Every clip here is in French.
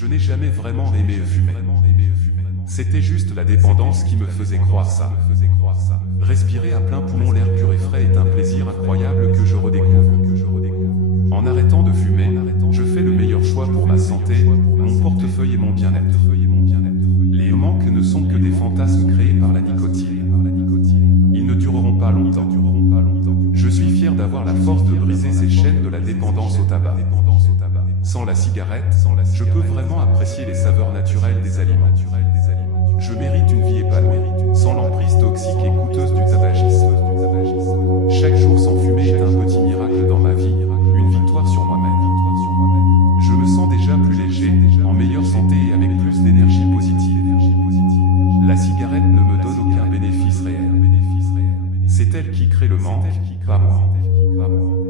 Je n'ai jamais vraiment aimé fumer. C'était juste la dépendance qui me faisait croire ça. Respirer à plein poumon l'air pur et frais est un plaisir incroyable que je redécouvre. En arrêtant de fumer, je fais le meilleur choix pour ma santé, mon portefeuille et mon bien-être. Les manques ne sont que des fantasmes créés par la nicotine. Ils ne dureront pas longtemps. Je suis fier d'avoir la force de briser ces chaînes de la dépendance au tabac. Sans la cigarette, je peux vraiment apprécier les saveurs naturelles des aliments. Je mérite une vie épanouie, sans l'emprise toxique et coûteuse du tabagisme. Chaque jour sans fumer est un petit miracle dans ma vie, une victoire sur moi-même. Je me sens déjà plus léger, en meilleure santé et avec plus d'énergie positive. La cigarette ne me donne aucun bénéfice réel. C'est elle qui crée le manque, pas moi.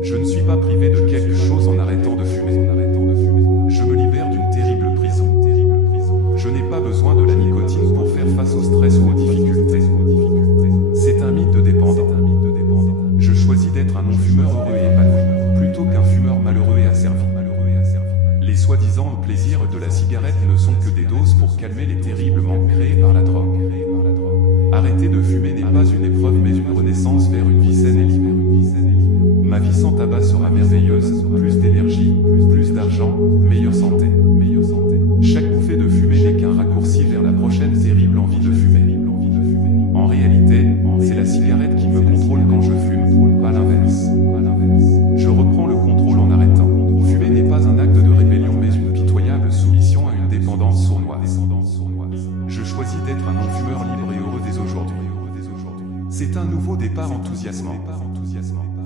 Je ne suis pas privé de quelque chose en arrêtant de fumer. Je me libère d'une terrible prison. Je n'ai pas besoin de la nicotine pour faire face au stress ou aux difficultés. C'est un mythe de dépendant. Je choisis d'être un non-fumeur heureux et épanoui, plutôt qu'un fumeur malheureux et asservi. Les soi-disant plaisirs de la cigarette ne sont que des doses pour calmer les terribles manques créés par la drogue. Arrêter de fumer n'est pas une épreuve mais une renaissance vers une vie saine et libre. Ma vie sans tabac sera merveilleuse, plus d'énergie, plus d'argent, meilleure santé. Chaque bouffée de fumée n'est qu'un raccourci vers la prochaine terrible envie de fumer. En réalité, c'est la cigarette qui me contrôle quand je fume, pas l'inverse. Je reprends le contrôle en arrêtant. Fumer n'est pas un acte de rébellion mais une pitoyable soumission à une dépendance sournoise. Je choisis d'être un non-fumeur libre et heureux dès aujourd'hui. C'est un nouveau départ enthousiasmant.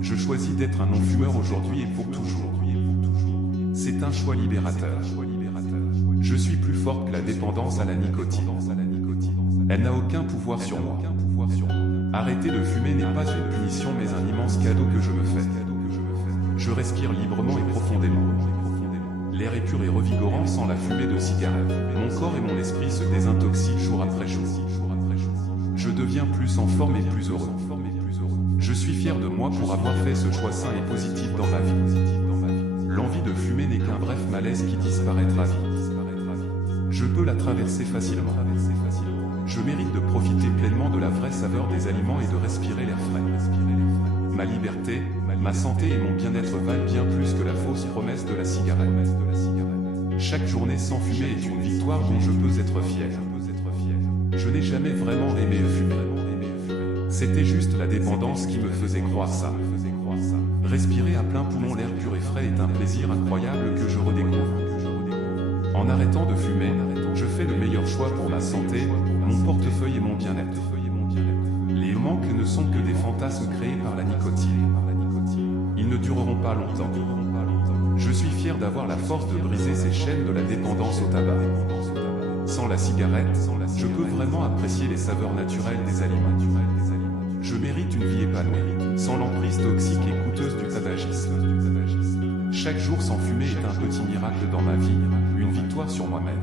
Je choisis d'être un non-fumeur aujourd'hui et pour toujours. C'est un choix libérateur. Je suis plus fort que la dépendance à la nicotine. Elle n'a aucun pouvoir sur moi. Arrêter de fumer n'est pas une punition mais un immense cadeau que je me fais. Je respire librement et profondément. L'air est pur et revigorant sans la fumée de cigarette. Mon corps et mon esprit se désintoxient jour après jour. Je deviens plus en forme et plus heureux. Je suis fier de moi pour avoir fait ce choix sain et positif dans ma vie. L'envie de fumer n'est qu'un bref malaise qui disparaîtra vite. Je peux la traverser facilement. Je mérite de profiter pleinement de la vraie saveur des aliments et de respirer l'air frais. Ma liberté, ma santé et mon bien-être valent bien plus que la fausse promesse de la cigarette. Chaque journée sans fumer est une victoire dont je peux être fier. Je n'ai jamais vraiment aimé fumer. C'était juste la dépendance qui me faisait croire ça. Respirer à plein poumon l'air pur et frais est un plaisir incroyable que je redécouvre. En arrêtant de fumer, je fais le meilleur choix pour ma santé, mon portefeuille et mon bien-être. Les manques ne sont que des fantasmes créés par la nicotine. Ils ne dureront pas longtemps. Je suis fier d'avoir la force de briser ces chaînes de la dépendance au tabac. Sans la cigarette, je peux vraiment apprécier les saveurs naturelles des aliments. Je mérite une vie épanouie, sans l'emprise toxique et coûteuse du tabagisme. Chaque jour sans fumer est un petit miracle dans ma vie, une victoire sur moi-même.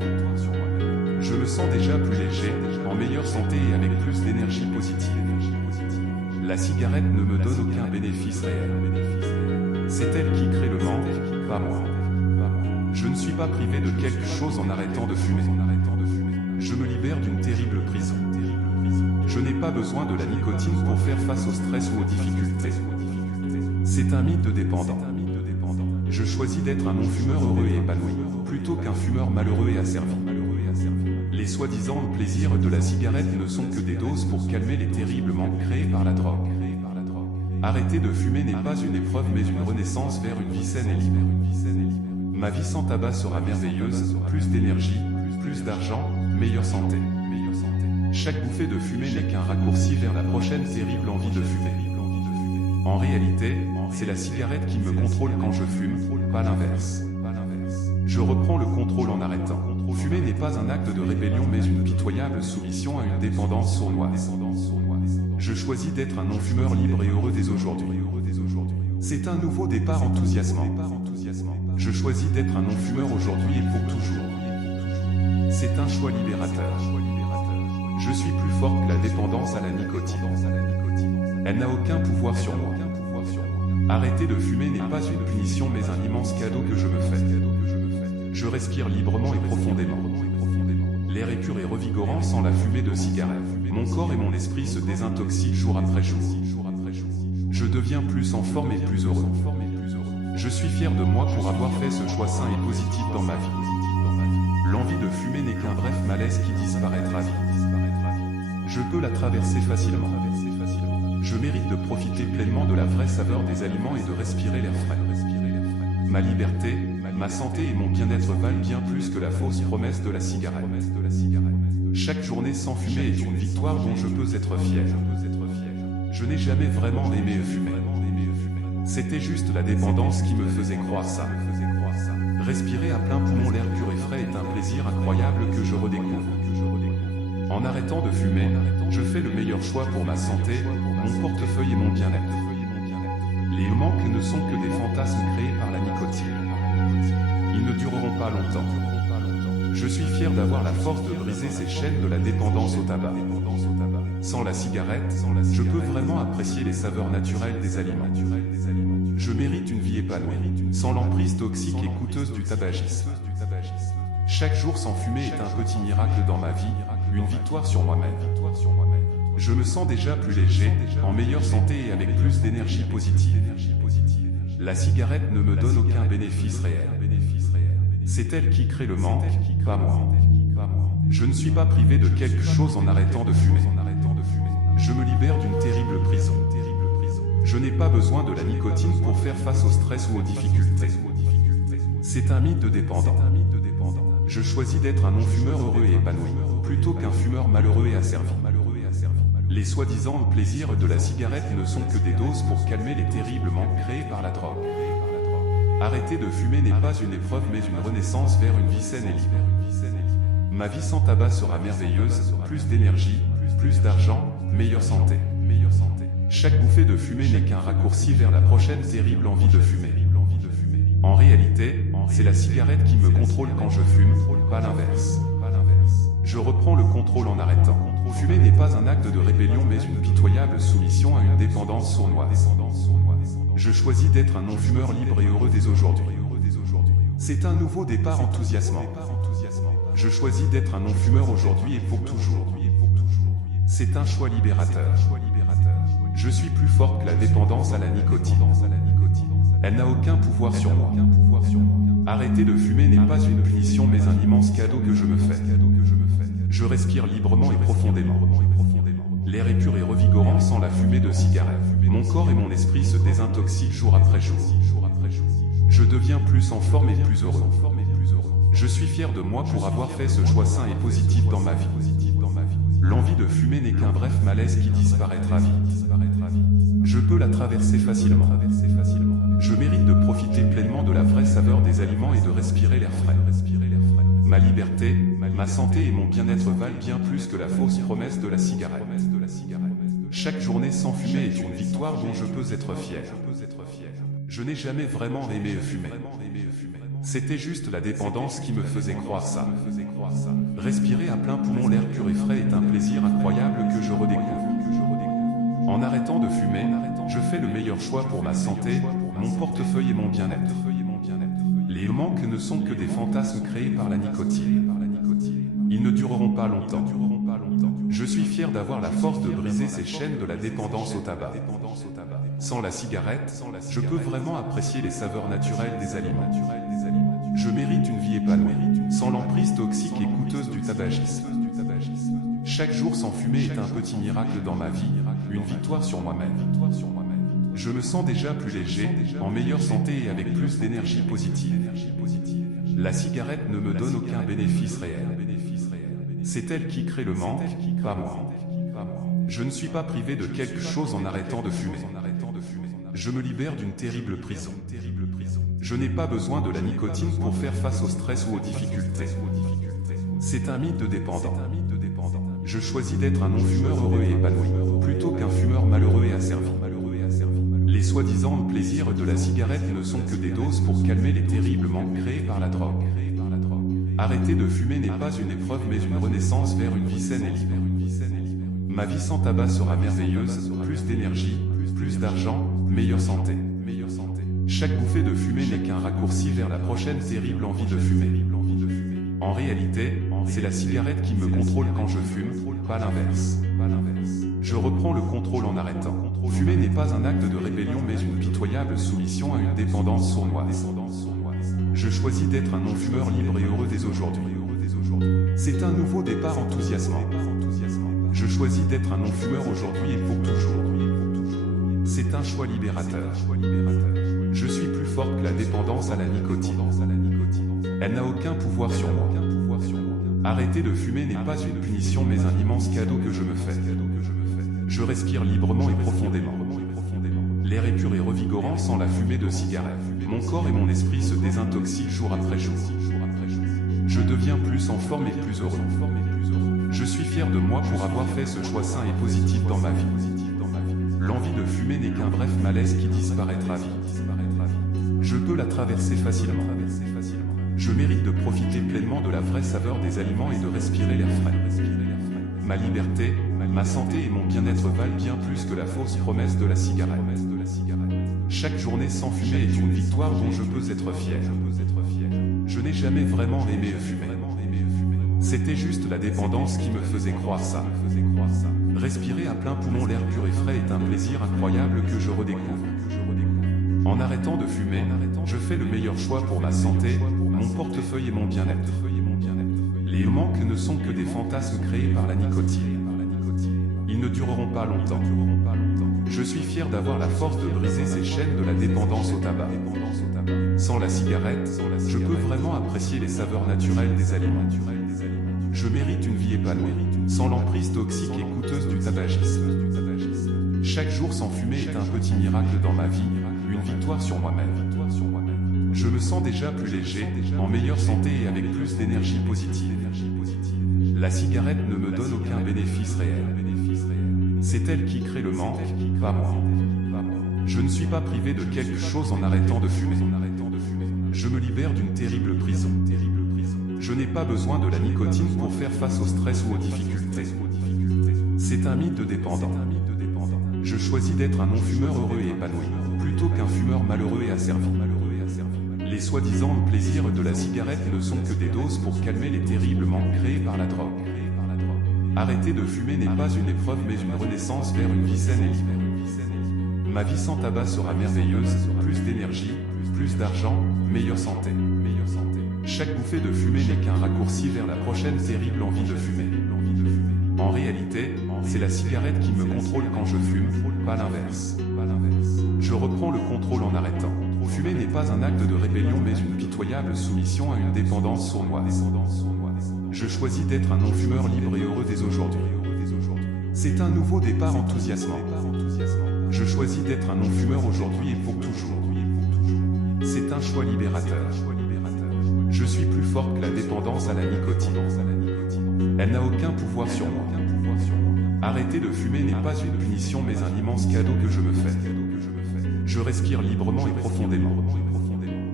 Je me sens déjà plus léger, en meilleure santé et avec plus d'énergie positive. La cigarette ne me donne aucun bénéfice réel. C'est elle qui crée le manque, pas moi. Je ne suis pas privé de quelque chose en arrêtant de fumer. Je me libère d'une terrible prison. Je n'ai pas besoin de la nicotine pour faire face au stress ou aux difficultés. C'est un mythe de dépendant. Je choisis d'être un non-fumeur heureux et épanoui, plutôt qu'un fumeur malheureux et asservi. Les soi-disant plaisirs de la cigarette ne sont que des doses pour calmer les terribles manques créés par la drogue. Arrêter de fumer n'est pas une épreuve mais une renaissance vers une vie saine et libre. Ma vie sans tabac sera merveilleuse, plus d'énergie, plus d'argent, meilleure santé. Chaque bouffée de fumée n'est qu'un raccourci vers la prochaine terrible envie de fumer. En réalité, c'est la cigarette qui me contrôle quand je fume, pas l'inverse. Je reprends le contrôle en arrêtant. Fumer n'est pas un acte de rébellion mais une pitoyable soumission à une dépendance sournoise. Je choisis d'être un non-fumeur libre et heureux dès aujourd'hui. C'est un nouveau départ enthousiasmant. Je choisis d'être un non-fumeur aujourd'hui et pour toujours. C'est un choix libérateur. Je suis plus fort que la dépendance à la nicotine. Elle n'a aucun pouvoir sur moi. Arrêter de fumer n'est pas une punition mais un immense cadeau que je me fais. Je respire librement et profondément. L'air est pur et revigorant sans la fumée de cigarette. Mon corps et mon esprit se désintoxient jour après jour. Je deviens plus en forme et plus heureux. Je suis fier de moi pour avoir fait ce choix sain et positif dans ma vie. L'envie de fumer n'est qu'un bref malaise qui disparaîtra vite. Je peux la traverser facilement. Je mérite de profiter pleinement de la vraie saveur des aliments et de respirer l'air frais. Ma liberté, ma santé et mon bien-être valent bien plus que la fausse promesse de la cigarette. Chaque journée sans fumer est une victoire dont je peux être fier. Je n'ai jamais vraiment aimé fumer. C'était juste la dépendance qui me faisait croire ça. Respirer à plein poumon l'air pur et frais est un plaisir incroyable que je redécouvre. En arrêtant de fumer, je fais le meilleur choix pour ma santé, mon portefeuille et mon bien-être. Les manques ne sont que des fantasmes créés par la nicotine. Ils ne dureront pas longtemps. Je suis fier d'avoir la force de briser ces chaînes de la dépendance au tabac. Sans la cigarette, je peux vraiment apprécier les saveurs naturelles des aliments. Je mérite une vie épanouie, sans l'emprise toxique et coûteuse du tabagisme. Chaque jour sans fumer est un petit miracle dans ma vie, une victoire sur moi-même. Je me sens déjà plus léger, en meilleure santé et avec plus d'énergie positive. La cigarette ne me donne aucun bénéfice réel. C'est elle qui crée le manque, pas moi. Je ne suis pas privé de quelque chose en arrêtant de fumer. Je me libère d'une terrible prison. Je n'ai pas besoin de la nicotine pour faire face au stress ou aux difficultés. C'est un mythe de dépendant. Je choisis d'être un non-fumeur heureux et épanoui, plutôt qu'un fumeur malheureux et asservi. Les soi-disant plaisirs de la cigarette ne sont que des doses pour calmer les terribles manques créés par la drogue. Arrêter de fumer n'est pas une épreuve mais une renaissance vers une vie saine et libre. Ma vie sans tabac sera merveilleuse, plus d'énergie, plus d'argent, meilleure santé. Chaque bouffée de fumée n'est qu'un raccourci vers la prochaine terrible envie de fumer. En réalité, c'est la cigarette qui me contrôle quand je fume, pas l'inverse. Je reprends le contrôle en arrêtant. Fumer n'est pas un acte de rébellion mais une pitoyable soumission à une dépendance sournoise. Je choisis d'être un non-fumeur libre et heureux dès aujourd'hui. C'est un nouveau départ enthousiasmant. Je choisis d'être un non-fumeur aujourd'hui et pour toujours. C'est un choix libérateur. Je suis plus fort que la dépendance à la nicotine. Elle n'a aucun pouvoir sur moi. Arrêter de fumer n'est pas une punition mais un immense cadeau que je me fais. Je respire librement et profondément. L'air est pur et revigorant sans la fumée de cigarette. Mon corps et mon esprit se désintoxient jour après jour. Je deviens plus en forme et plus heureux. Je suis fier de moi pour avoir fait ce choix sain et positif dans ma vie. L'envie de fumer n'est qu'un bref malaise qui disparaîtra vite. Je peux la traverser facilement. Je mérite de profiter pleinement de la vraie saveur des aliments et de respirer l'air frais. Ma liberté, ma santé et mon bien-être valent bien plus que la fausse promesse de la cigarette. Chaque journée sans fumer est une victoire dont je peux être fier. Je n'ai jamais vraiment aimé fumer. C'était juste la dépendance qui me faisait croire ça. Respirer à plein poumon l'air pur et frais est un plaisir incroyable que je redécouvre. En arrêtant de fumer, je fais le meilleur choix pour ma santé, mon portefeuille et mon bien-être. Les manques ne sont que des fantasmes créés par la nicotine. Ils ne dureront pas longtemps. Je suis fier d'avoir la force de briser ces chaînes de la dépendance au tabac. Sans la cigarette, je peux vraiment apprécier les saveurs naturelles des aliments. Je mérite une vie épanouie, sans l'emprise toxique et coûteuse du tabagisme. Chaque jour sans fumer est un petit miracle dans ma vie, une victoire sur moi-même. Je me sens déjà plus léger, en meilleure santé et avec plus d'énergie positive. La cigarette ne me donne aucun bénéfice réel. C'est elle qui crée le manque, pas moi. Je ne suis pas privé de quelque chose en arrêtant de fumer. Je me libère d'une terrible prison. Je n'ai pas besoin de la nicotine pour faire face au stress ou aux difficultés. C'est un mythe de dépendant. Je choisis d'être un non-fumeur heureux et épanoui, plutôt qu'un fumeur malheureux et asservi. Les soi-disant plaisirs de la cigarette ne sont que des doses pour calmer les terribles manques créés par la drogue. Arrêter de fumer n'est pas une épreuve mais une renaissance vers une vie saine et libre. Ma vie sans tabac sera merveilleuse, plus d'énergie, plus d'argent, meilleure santé. Chaque bouffée de fumée n'est qu'un raccourci vers la prochaine terrible envie de fumer. En réalité, c'est la cigarette qui me contrôle quand je fume, pas l'inverse. Je reprends le contrôle en arrêtant. Fumer n'est pas un acte de rébellion mais une pitoyable soumission à une dépendance sournoise. Je choisis d'être un non-fumeur libre et heureux dès aujourd'hui. C'est un nouveau départ enthousiasmant. Je choisis d'être un non-fumeur aujourd'hui et pour toujours. C'est un choix libérateur. Je suis plus fort que la dépendance à la nicotine. Elle n'a aucun pouvoir sur moi. Arrêter de fumer n'est pas une punition mais un immense cadeau que je me fais. Je respire librement et profondément. L'air est pur et revigorant sans la fumée de cigarette. Mon corps et mon esprit se désintoxient jour après jour. Je deviens plus en forme et plus heureux. Je suis fier de moi pour avoir fait ce choix sain et positif dans ma vie. L'envie de fumer n'est qu'un bref malaise qui disparaîtra vite. Je peux la traverser facilement. Je mérite de profiter pleinement de la vraie saveur des aliments et de respirer l'air frais. Ma liberté, ma santé et mon bien-être valent bien plus que la fausse promesse de la cigarette. Chaque journée sans fumer est une victoire dont je peux être fier. Je n'ai jamais vraiment aimé fumer. C'était juste la dépendance qui me faisait croire ça. Respirer à plein poumon l'air pur et frais est un plaisir incroyable que je redécouvre. En arrêtant de fumer, je fais le meilleur choix pour ma santé, mon portefeuille et mon bien-être. Les manques ne sont que des fantasmes créés par la nicotine. Ils ne dureront pas longtemps. Je suis fier d'avoir la force de briser ces chaînes de la dépendance au tabac. Sans la cigarette, je peux vraiment apprécier les saveurs naturelles des aliments. Je mérite une vie épanouie, sans l'emprise toxique et coûteuse du tabagisme. Chaque jour sans fumer est un petit miracle dans ma vie, une victoire sur moi-même. Je me sens déjà plus léger, en meilleure santé et avec plus d'énergie positive. La cigarette ne me donne aucun bénéfice réel. C'est elle qui crée le manque, pas moi. Je ne suis pas privé de quelque chose en arrêtant de fumer. Je me libère d'une terrible prison. Je n'ai pas besoin de la nicotine pour faire face au stress ou aux difficultés. C'est un mythe de dépendant. Je choisis d'être un non-fumeur heureux et épanoui, plutôt qu'un fumeur malheureux et asservi. Les soi-disant plaisirs de la cigarette ne sont que des doses pour calmer les terribles manques créés par la drogue. Arrêter de fumer n'est pas une épreuve mais une renaissance vers une vie saine et libre. Ma vie sans tabac sera merveilleuse, plus d'énergie, plus d'argent, meilleure santé. Chaque bouffée de fumée n'est qu'un raccourci vers la prochaine terrible envie de fumer. En réalité, c'est la cigarette qui me contrôle quand je fume, pas l'inverse. Je reprends le contrôle en arrêtant. Fumer n'est pas un acte de rébellion mais une pitoyable soumission à une dépendance sournoise. Je choisis d'être un non-fumeur libre et heureux dès aujourd'hui. C'est un nouveau départ enthousiasmant. Je choisis d'être un non-fumeur aujourd'hui et pour toujours. C'est un choix libérateur. Je suis plus fort que la dépendance à la nicotine. Elle n'a aucun pouvoir sur moi. Arrêter de fumer n'est pas une punition mais un immense cadeau que je me fais. Je respire librement et profondément.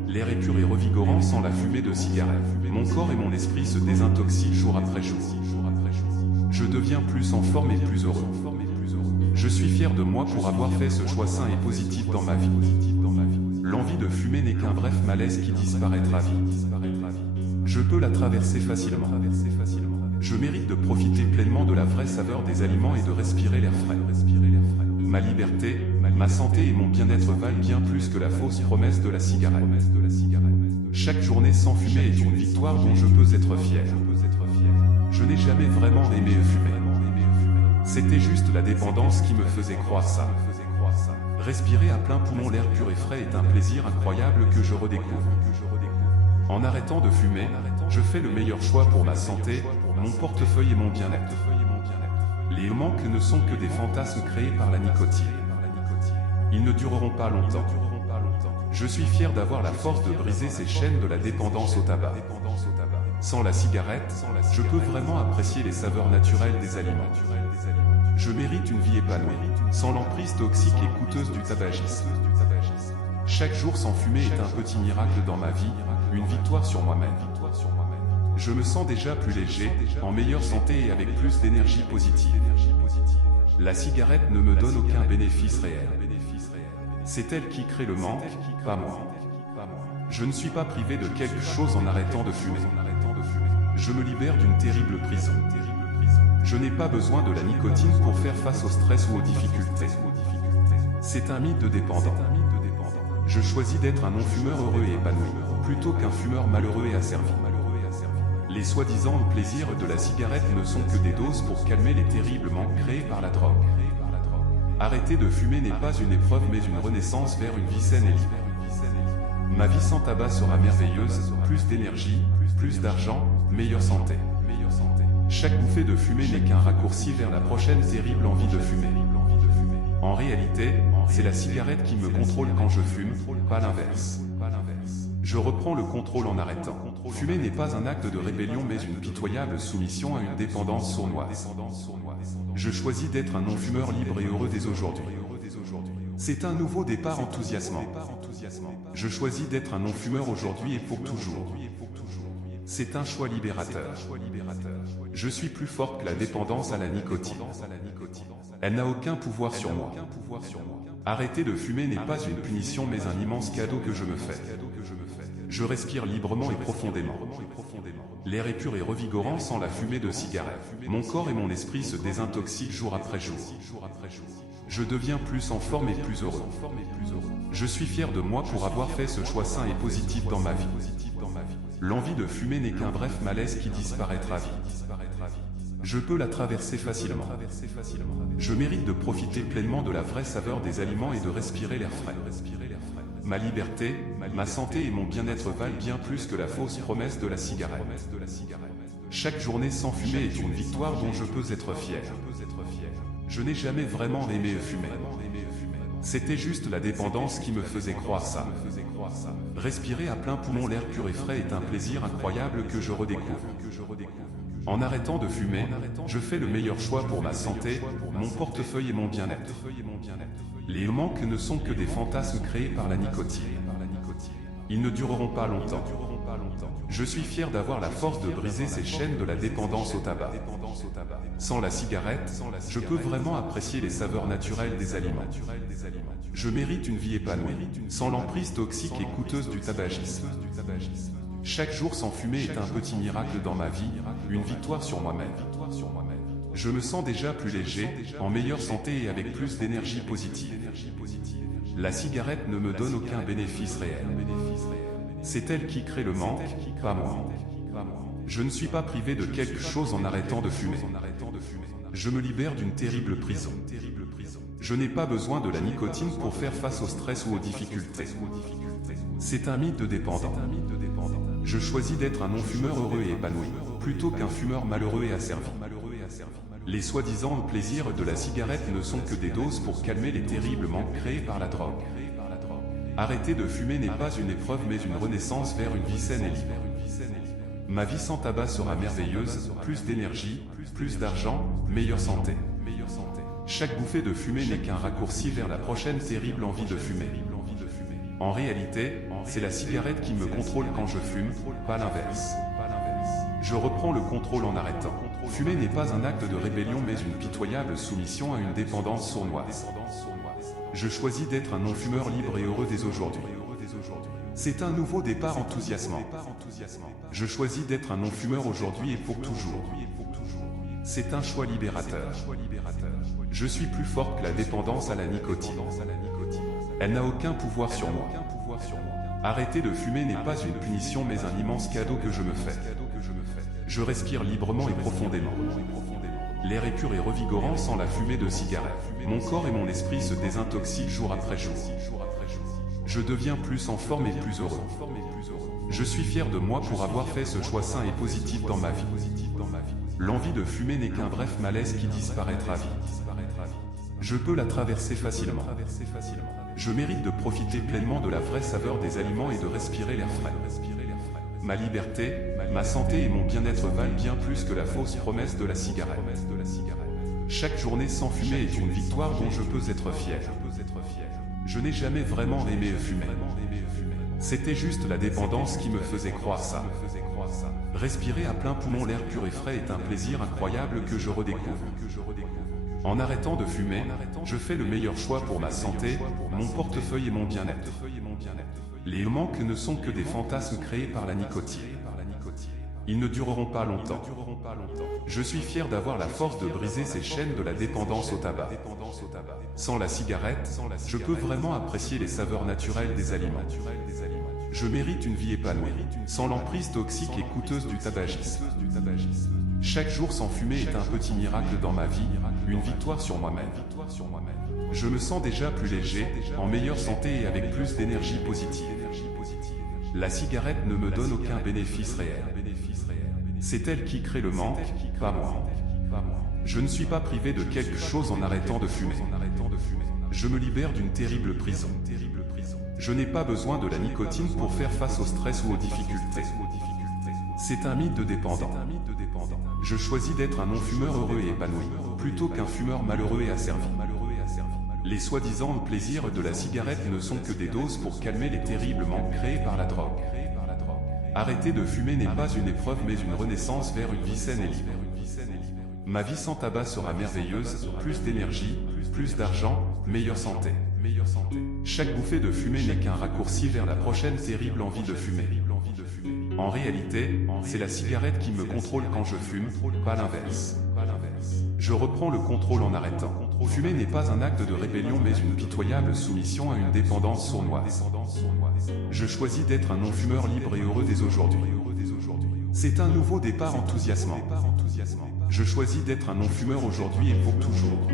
L'air est pur et revigorant sans la fumée de cigarette. Mon corps et mon esprit se désintoxient jour après jour. Je deviens plus en forme et plus heureux. Je suis fier de moi pour avoir fait ce choix sain et positif dans ma vie. L'envie de fumer n'est qu'un bref malaise qui disparaîtra vite. Je peux la traverser facilement. Je mérite de profiter pleinement de la vraie saveur des aliments et de respirer l'air frais. Ma liberté, ma santé et mon bien-être valent bien plus que la fausse promesse de la cigarette. Chaque journée sans fumer est une victoire dont je peux être fier. Je n'ai jamais vraiment aimé fumer. C'était juste la dépendance qui me faisait croire ça. Respirer à plein poumon l'air pur et frais est un plaisir incroyable que je redécouvre. En arrêtant de fumer, je fais le meilleur choix pour ma santé, mon portefeuille et mon bien-être. Les manques ne sont que des fantasmes créés par la nicotine. Ils ne dureront pas longtemps. Je suis fier d'avoir la force de briser ces chaînes de la dépendance au tabac. Sans la cigarette, je peux vraiment apprécier les saveurs naturelles des aliments. Je mérite une vie épanouie, sans l'emprise toxique et coûteuse du tabagisme. Chaque jour sans fumer est un petit miracle dans ma vie, une victoire sur moi-même. Je me sens déjà plus léger, en meilleure santé et avec plus d'énergie positive. La cigarette ne me donne aucun bénéfice réel. C'est elle qui crée le manque, pas moi. Je ne suis pas privé de quelque chose en arrêtant de fumer. Je me libère d'une terrible prison. Je n'ai pas besoin de la nicotine pour faire face au stress ou aux difficultés. C'est un mythe de dépendant. Je choisis d'être un non-fumeur heureux et épanoui, plutôt qu'un fumeur malheureux et asservi. Les soi-disant plaisirs de la cigarette ne sont que des doses pour calmer les terribles manques créés par la drogue. Arrêter de fumer n'est pas une épreuve mais une renaissance vers une vie saine et libre. Ma vie sans tabac sera merveilleuse, plus d'énergie, plus d'argent, meilleure santé. Chaque bouffée de fumée n'est qu'un raccourci vers la prochaine terrible envie de fumer. En réalité, c'est la cigarette qui me contrôle quand je fume, pas l'inverse. Je reprends le contrôle en arrêtant. Fumer n'est pas un acte de rébellion mais une pitoyable soumission à une dépendance sournoise. Je choisis d'être un non-fumeur libre et heureux dès aujourd'hui. C'est un nouveau départ enthousiasmant. Je choisis d'être un non-fumeur aujourd'hui et pour toujours. C'est un choix libérateur. Je suis plus fort que la dépendance à la nicotine. Elle n'a aucun pouvoir sur moi. Arrêter de fumer n'est pas une punition mais un immense cadeau que je me fais. Je respire librement et profondément. L'air est pur et revigorant sans la fumée de cigarette. Mon corps et mon esprit se désintoxiquent jour après jour. Je deviens plus en forme et plus heureux. Je suis fier de moi pour avoir fait ce choix sain et positif dans ma vie. L'envie de fumer n'est qu'un bref malaise qui disparaîtra vite. Je peux la traverser facilement. Je mérite de profiter pleinement de la vraie saveur des aliments et de respirer l'air frais. Ma liberté, ma santé et mon bien-être valent bien plus que la fausse promesse de la cigarette. Chaque journée sans fumer est une victoire dont je peux être fier. Je n'ai jamais vraiment aimé fumer. C'était juste la dépendance qui me faisait croire ça. Respirer à plein poumon l'air pur et frais est un plaisir incroyable que je redécouvre. En arrêtant de fumer, je fais le meilleur choix pour ma santé, mon portefeuille et mon bien-être. Les manques ne sont que des fantasmes créés par la nicotine. Ils ne dureront pas longtemps. Je suis fier d'avoir la force de briser ces chaînes de la dépendance au tabac. Sans la cigarette, je peux vraiment apprécier les saveurs naturelles des aliments. Je mérite une vie épanouie, sans l'emprise toxique et coûteuse du tabagisme. Chaque jour sans fumer est un petit miracle dans ma vie, une victoire sur moi-même. Je me sens déjà plus léger, en meilleure santé et avec plus d'énergie positive. La cigarette ne me donne aucun bénéfice réel. C'est elle qui crée le manque, pas moi. Je ne suis pas privé de quelque chose en arrêtant de fumer. Je me libère d'une terrible prison. Je n'ai pas besoin de la nicotine pour faire face au stress ou aux difficultés. C'est un mythe de dépendant. Je choisis d'être un non-fumeur heureux et épanoui, plutôt qu'un fumeur malheureux et asservi. Les soi-disant plaisirs de la cigarette ne sont que des doses pour calmer les terribles manques créés par la drogue. Arrêter de fumer n'est pas une épreuve mais une renaissance vers une vie saine et libre. Ma vie sans tabac sera merveilleuse, plus d'énergie, plus d'argent, meilleure santé. Chaque bouffée de fumée n'est qu'un raccourci vers la prochaine terrible envie de fumer. En réalité, c'est la cigarette qui me contrôle quand je fume, pas l'inverse. Je reprends le contrôle en arrêtant. Fumer n'est pas un acte de rébellion mais une pitoyable soumission à une dépendance sournoise. Je choisis d'être un non-fumeur libre et heureux dès aujourd'hui. C'est un nouveau départ enthousiasmant. Je choisis d'être un non-fumeur aujourd'hui et pour toujours. C'est un choix libérateur. Je suis plus fort que la dépendance à la nicotine. Elle n'a aucun pouvoir sur moi. Arrêter de fumer n'est pas une punition mais un immense cadeau que je me fais. Je respire librement et profondément. L'air est pur et revigorant sans la fumée de cigarette. Mon corps et mon esprit se désintoxiquent jour après jour. Je deviens plus en forme et plus heureux. Je suis fier de moi pour avoir fait ce choix sain et positif dans ma vie. L'envie de fumer n'est qu'un bref malaise qui disparaîtra vite. Je peux la traverser facilement. Je mérite de profiter pleinement de la vraie saveur des aliments et de respirer l'air frais. Ma liberté, ma santé et mon bien-être valent bien plus que la fausse promesse de la cigarette. Chaque journée sans fumer est une victoire dont je peux être fier. Je n'ai jamais vraiment aimé fumer. C'était juste la dépendance qui me faisait croire ça. Respirer à plein poumon l'air pur et frais est un plaisir incroyable que je redécouvre. En arrêtant de fumer, je fais le meilleur choix pour ma santé, mon portefeuille et mon bien-être. Les manques ne sont que des fantasmes créés par la nicotine. Ils ne dureront pas longtemps. Je suis fier d'avoir la force de briser ces chaînes de la dépendance au tabac. Sans la cigarette, je peux vraiment apprécier les saveurs naturelles des aliments. Je mérite une vie épanouie, sans l'emprise toxique et coûteuse du tabagisme. Chaque jour sans fumer est un petit miracle dans ma vie, une victoire sur moi-même. Je me sens déjà plus léger, en meilleure santé et avec plus d'énergie positive. La cigarette ne me donne aucun bénéfice réel. C'est elle qui crée le manque, pas moi. Je ne suis pas privé de quelque chose en arrêtant de fumer. Je me libère d'une terrible prison. Je n'ai pas besoin de la nicotine pour faire face au stress ou aux difficultés. C'est un mythe de dépendant. Je choisis d'être un non-fumeur heureux et épanoui, plutôt qu'un fumeur malheureux et asservi. Les soi-disant plaisirs de la cigarette ne sont que des doses pour calmer les terribles manques créés par la drogue. Arrêter de fumer n'est pas une épreuve mais une renaissance vers une vie saine et libre. Ma vie sans tabac sera merveilleuse, plus d'énergie, plus d'argent, meilleure santé. Chaque bouffée de fumée n'est qu'un raccourci vers la prochaine terrible envie de fumer. En réalité, c'est la cigarette qui me contrôle quand je fume, pas l'inverse. Je reprends le contrôle en arrêtant. Fumer n'est pas un acte de rébellion mais une pitoyable soumission à une dépendance sournoise. Je choisis d'être un non-fumeur libre et heureux dès aujourd'hui. C'est un nouveau départ enthousiasmant. Je choisis d'être un non-fumeur aujourd'hui et pour toujours.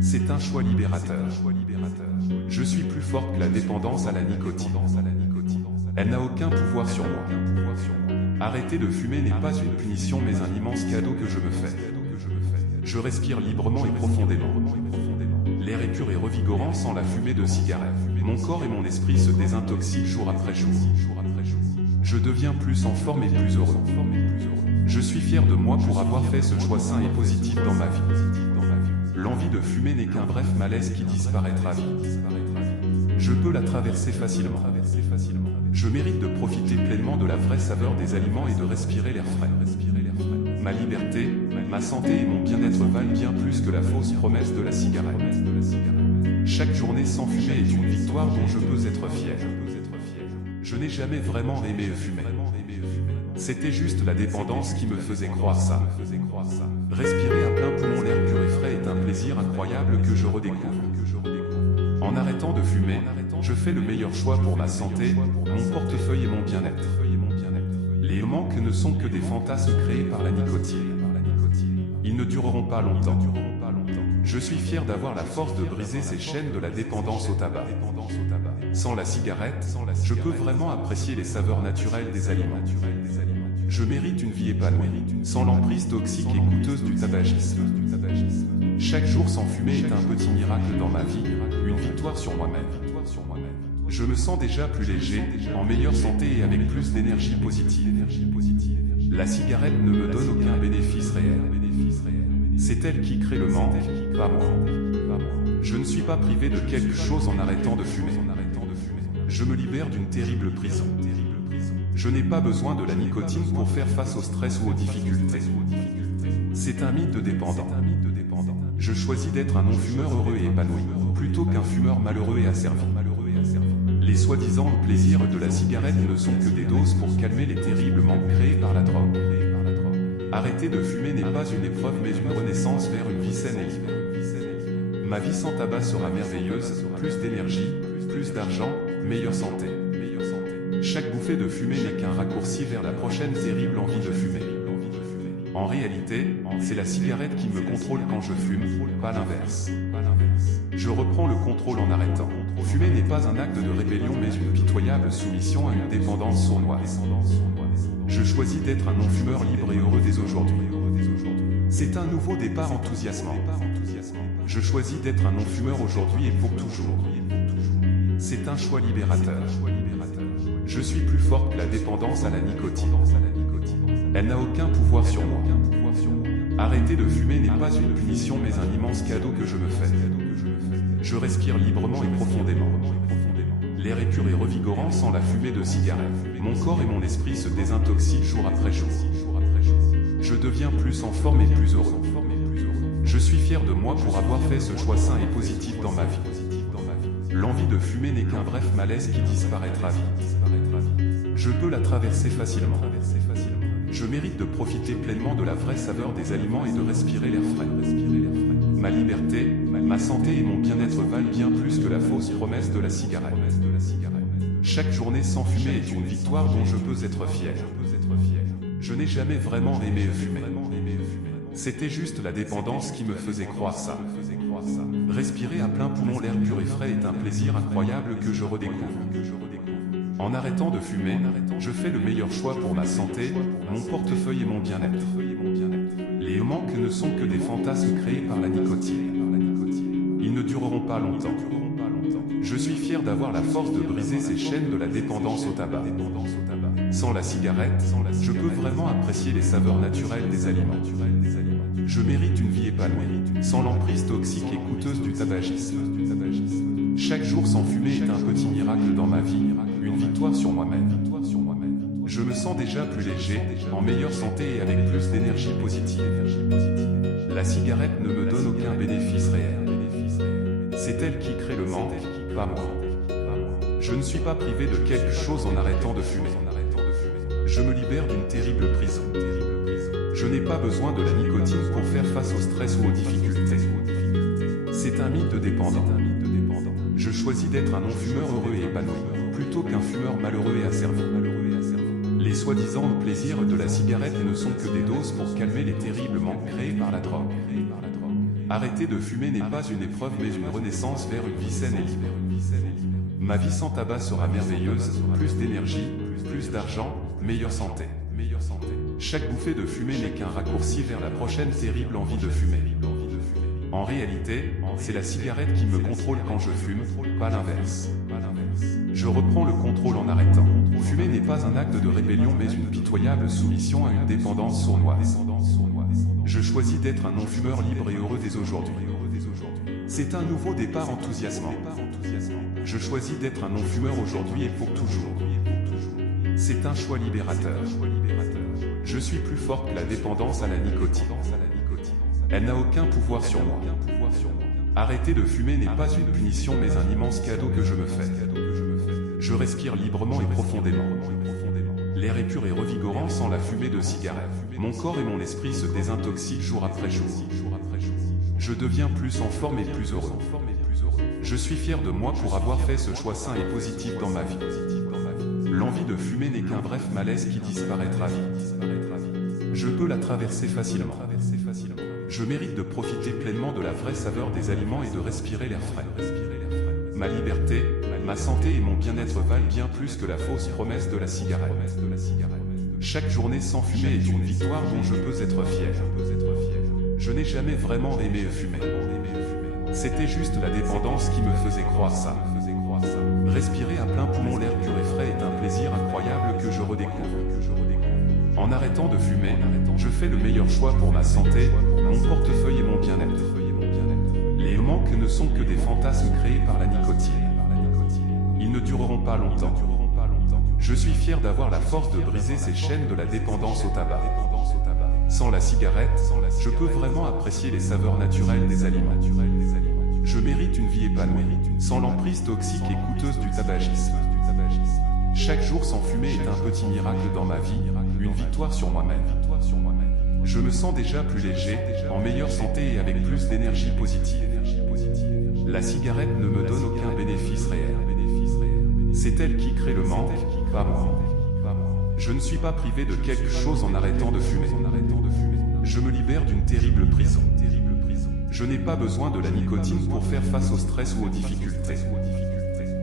C'est un choix libérateur. Je suis plus fort que la dépendance à la nicotine. Elle n'a aucun pouvoir sur moi. Arrêter de fumer n'est pas une punition mais un immense cadeau que je me fais. Je respire librement et profondément. L'air est pur et revigorant sans la fumée de cigarette. Mon corps et mon esprit se désintoxient jour après jour. Je deviens plus en forme et plus heureux. Je suis fier de moi pour avoir fait ce choix sain et positif dans ma vie. L'envie de fumer n'est qu'un bref malaise qui disparaîtra vite. Je peux la traverser facilement. Je mérite de profiter pleinement de la vraie saveur des aliments et de respirer l'air frais. Ma liberté, ma santé et mon bien-être valent bien plus que la fausse promesse de la cigarette. Chaque journée sans fumer est une victoire dont je peux être fier. Je n'ai jamais vraiment aimé fumer. C'était juste la dépendance qui me faisait croire ça. Respirer à plein poumon l'air pur et frais est un plaisir incroyable que je redécouvre. En arrêtant de fumer, je fais le meilleur choix pour ma santé, mon portefeuille et mon bien-être. Les manques ne sont que des fantasmes créés par la nicotine. Ils ne dureront pas longtemps. Je suis fier d'avoir la force de briser ces chaînes de la dépendance au tabac. Sans la cigarette, je peux vraiment apprécier les saveurs naturelles des aliments. Je mérite une vie épanouie, sans l'emprise toxique et coûteuse du tabagisme. Chaque jour sans fumer est un petit miracle dans ma vie, une victoire sur moi-même. Je me sens déjà plus léger, en meilleure santé et avec plus d'énergie positive. La cigarette ne me donne aucun bénéfice réel. C'est elle qui crée le manque, pas moi. Je ne suis pas privé de quelque chose en arrêtant de fumer. Je me libère d'une terrible prison. Je n'ai pas besoin de la nicotine pour faire face au stress ou aux difficultés. C'est un mythe de dépendant. Je choisis d'être un non-fumeur heureux et épanoui, plutôt qu'un fumeur malheureux et asservi. Les soi-disant plaisirs de la cigarette ne sont que des doses pour calmer les terribles manques créés par la drogue. Arrêter de fumer n'est pas une épreuve mais une renaissance vers une vie saine et libre. Ma vie sans tabac sera merveilleuse, plus d'énergie, plus d'argent, meilleure santé. Chaque bouffée de fumée n'est qu'un raccourci vers la prochaine terrible envie de fumer. En réalité, c'est la cigarette qui me contrôle quand je fume, pas l'inverse. Je reprends le contrôle en arrêtant. Fumer n'est pas un acte de rébellion mais une pitoyable soumission à une dépendance sournoise. Je choisis d'être un non-fumeur libre et heureux dès aujourd'hui. C'est un nouveau départ enthousiasmant. Je choisis d'être un non-fumeur aujourd'hui et pour toujours. C'est un choix libérateur. Je suis plus fort que la dépendance à la nicotine. Elle n'a aucun pouvoir sur moi. Arrêter de fumer n'est pas une punition mais un immense cadeau que je me fais. Je respire librement et profondément. L'air est pur et revigorant sans la fumée de cigarette. Mon corps et mon esprit se désintoxient jour après jour. Je deviens plus en forme et plus heureux. Je suis fier de moi pour avoir fait ce choix sain et positif dans ma vie. L'envie de fumer n'est qu'un bref malaise qui disparaîtra vite. Je peux la traverser facilement. Je mérite de profiter pleinement de la vraie saveur des aliments et de respirer l'air frais. Ma liberté, ma santé et mon bien-être valent bien plus que la fausse promesse de la cigarette. Chaque journée sans fumer est une victoire dont je peux être fier. Je n'ai jamais vraiment aimé fumer. C'était juste la dépendance qui me faisait croire ça. Respirer à plein poumon l'air pur et frais est un plaisir incroyable que je redécouvre. En arrêtant de fumer, je fais le meilleur choix pour ma santé, mon portefeuille et mon bien-être. Les manques ne sont que des fantasmes créés par la nicotine. Ils ne dureront pas longtemps. Je suis fier d'avoir la force de briser ces chaînes de la dépendance au tabac. Sans la cigarette, je peux vraiment apprécier les saveurs naturelles des aliments. Je mérite une vie épanouie, sans l'emprise toxique et coûteuse du tabagisme. Chaque jour sans fumer est un petit miracle dans ma vie, une victoire sur moi-même. Je me sens déjà plus léger, en meilleure santé et avec plus d'énergie positive. La cigarette ne me donne aucun bénéfice réel. C'est elle qui crée le manque, pas moi. Je ne suis pas privé de quelque chose en arrêtant de fumer. Je me libère d'une terrible prison. Je n'ai pas besoin de la nicotine pour faire face au stress ou aux difficultés. C'est un mythe de dépendant. Je choisis d'être un non-fumeur heureux et épanoui, plutôt qu'un fumeur malheureux et asservi. Les soi-disant plaisirs de la cigarette ne sont que des doses pour calmer les terribles manques créés par la drogue. Arrêter de fumer n'est pas une épreuve mais une renaissance vers une vie saine et libre. Ma vie sans tabac sera merveilleuse, plus d'énergie, plus d'argent, meilleure santé. Chaque bouffée de fumée n'est qu'un raccourci vers la prochaine terrible envie de fumer. En réalité, c'est la cigarette qui me contrôle quand je fume, pas l'inverse. Je reprends le contrôle en arrêtant. Fumer n'est pas un acte de rébellion mais une pitoyable soumission à une dépendance sournoise. Je choisis d'être un non-fumeur libre et heureux dès aujourd'hui. C'est un nouveau départ enthousiasmant. Je choisis d'être un non-fumeur aujourd'hui et pour toujours. C'est un choix libérateur. Je suis plus fort que la dépendance à la nicotine. Elle n'a aucun pouvoir sur moi. Arrêter de fumer n'est pas une punition mais un immense cadeau que je me fais. Je respire librement et profondément. L'air est pur et revigorant sans la fumée de cigarette. Mon corps et mon esprit se désintoxient jour après jour. Je deviens plus en forme et plus heureux. Je suis fier de moi pour avoir fait ce choix sain et positif dans ma vie. L'envie de fumer n'est qu'un bref malaise qui disparaîtra vite. Je peux la traverser facilement. Je mérite de profiter pleinement de la vraie saveur des aliments et de respirer l'air frais. Ma liberté, ma santé et mon bien-être valent bien plus que la fausse promesse de la cigarette. Chaque journée sans fumer est une victoire dont je peux être fier. Je n'ai jamais vraiment aimé fumer. C'était juste la dépendance qui me faisait croire ça. Respirer à plein poumon l'air pur et frais est un plaisir incroyable que je redécouvre. En arrêtant de fumer, je fais le meilleur choix pour ma santé, mon portefeuille et mon bien-être. Les manques ne sont que des fantasmes créés par la nicotine. Ils ne dureront pas longtemps. Je suis fier d'avoir la force de briser ces chaînes de la dépendance au tabac. Sans la cigarette, je peux vraiment apprécier les saveurs naturelles des aliments. Je mérite une vie épanouie, sans l'emprise toxique et coûteuse du tabagisme. Chaque jour sans fumer est un petit miracle dans ma vie, une victoire sur moi-même. Je me sens déjà plus léger, en meilleure santé et avec plus d'énergie positive. La cigarette ne me donne aucun bénéfice réel. C'est elle qui crée le manque, pas moi. Je ne suis pas privé de quelque chose en arrêtant de fumer. Je me libère d'une terrible prison. Je n'ai pas besoin de la nicotine pour faire face au stress ou aux difficultés.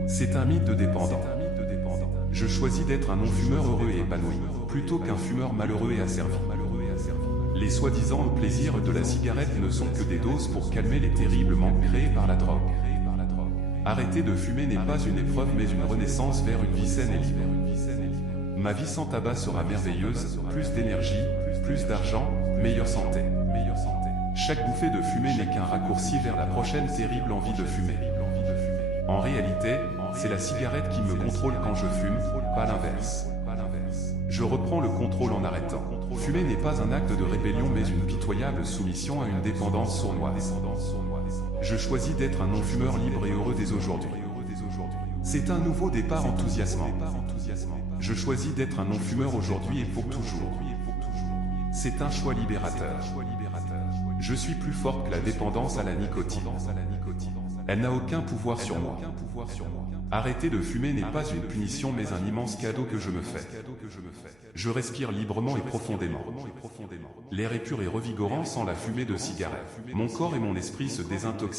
C'est un mythe de dépendant. Je choisis d'être un non-fumeur heureux et épanoui, plutôt qu'un fumeur malheureux et asservi. Les soi-disant plaisirs de la cigarette ne sont que des doses pour calmer les terribles manques créés par la drogue. Arrêter de fumer n'est pas une épreuve mais une renaissance vers une vie saine et libre. Ma vie sans tabac sera merveilleuse, plus d'énergie, plus d'argent, meilleure santé. Chaque bouffée de fumée n'est qu'un raccourci vers la prochaine terrible envie de fumer. En réalité, c'est la cigarette qui me contrôle quand je fume, pas l'inverse. Je reprends le contrôle en arrêtant. Fumer n'est pas un acte de rébellion mais une pitoyable soumission à une dépendance sournoise. Je choisis d'être un non-fumeur libre et heureux dès aujourd'hui. C'est un nouveau départ enthousiasmant. Je choisis d'être un non-fumeur aujourd'hui et pour toujours. C'est un choix libérateur. Je suis plus fort que la dépendance à la nicotine. Elle n'a aucun pouvoir sur moi. Arrêter de fumer n'est pas une punition mais un immense cadeau que je me fais. Je respire librement et profondément. L'air est pur et revigorant sans la fumée de cigarette. Mon corps et mon esprit se désintoxient